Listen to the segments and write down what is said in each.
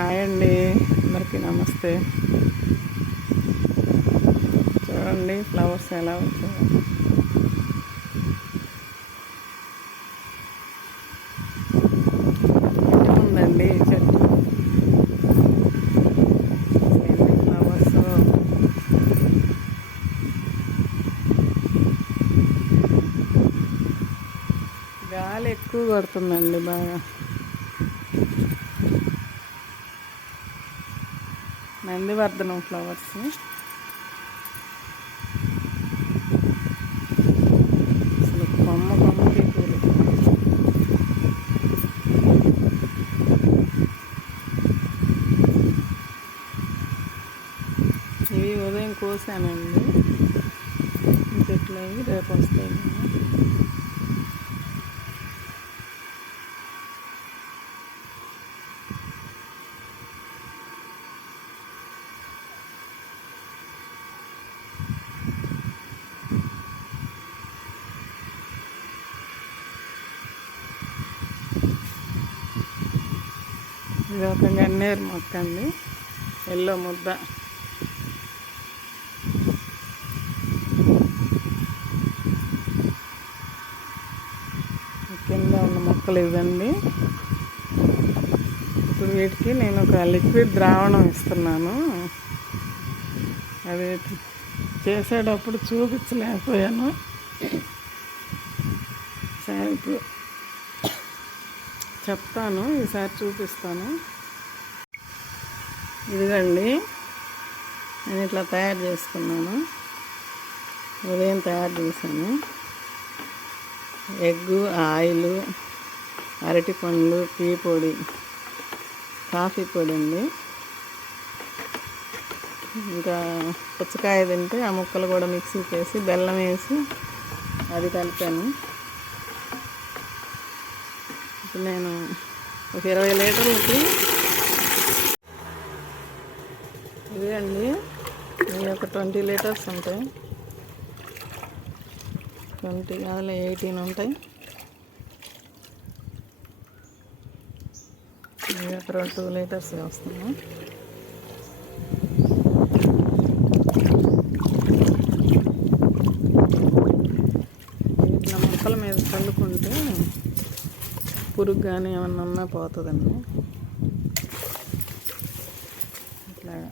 Hi అండి, అందరికీ నమస్తే. చూడండి ఫ్లవర్స్ ఎలా వచ్చాయో. ఇంటి ఉందండి ఈ చెట్టు. ఎన్ని ఫ్లవర్స్! గాలి ఎక్కువ కొడుతుందండి బాగా. నందివర్ధనం ఫ్లవర్స్. అసలు కొమ్మకి పూలు. ఇవి ఉదయం కోసానండి. చెట్లు అవి రేపు వస్తాయి. ఇది ఒక గన్నేరు మొక్క అండి, ఎల్లో ముద్ద. కింద ఉన్న మొక్కలు ఇవ్వండి. ఇప్పుడు వీటికి నేను ఒక లిక్విడ్ ద్రావణం ఇస్తున్నాను. అది చేసేటప్పుడు చూపించలేకపోయాను. సరే ఇప్పుడు చెప్తాను, ఈసారి చూపిస్తాను. ఇదిగండి, నేను ఇట్లా తయారు చేసుకున్నాను. ఉదయం తయారు చేశాను. ఎగ్గు, ఆయిల్, అరటి పండ్లు, టీ పొడి, కాఫీ పొడి అండి. ఇంకా పుచ్చకాయ తింటే ఆ ముక్కలు కూడా మిక్సీకి వేసి బెల్లం వేసి అది కలిపాను. ఇప్పుడు నేను ఒక 20 లీటర్లకి ఇవి అండి, ఇవి ఒక 20 లీటర్స్ ఉంటాయి. 20 కాదులే, 18 ఉంటాయి. ఇవి ఒక 2 లీటర్స్ వస్తున్నాయి. వీటిని మొక్కల మీద చల్లుకుంటే పురుగు కానీ ఏమన్నా ఉన్నా పోతుందండి. ఇట్లాగా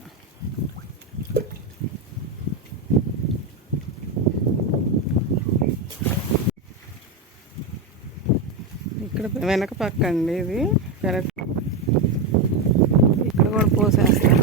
ఇక్కడ వెనక పక్క అండి, ఇది ఇక్కడ కూడా పోసేస్తాను.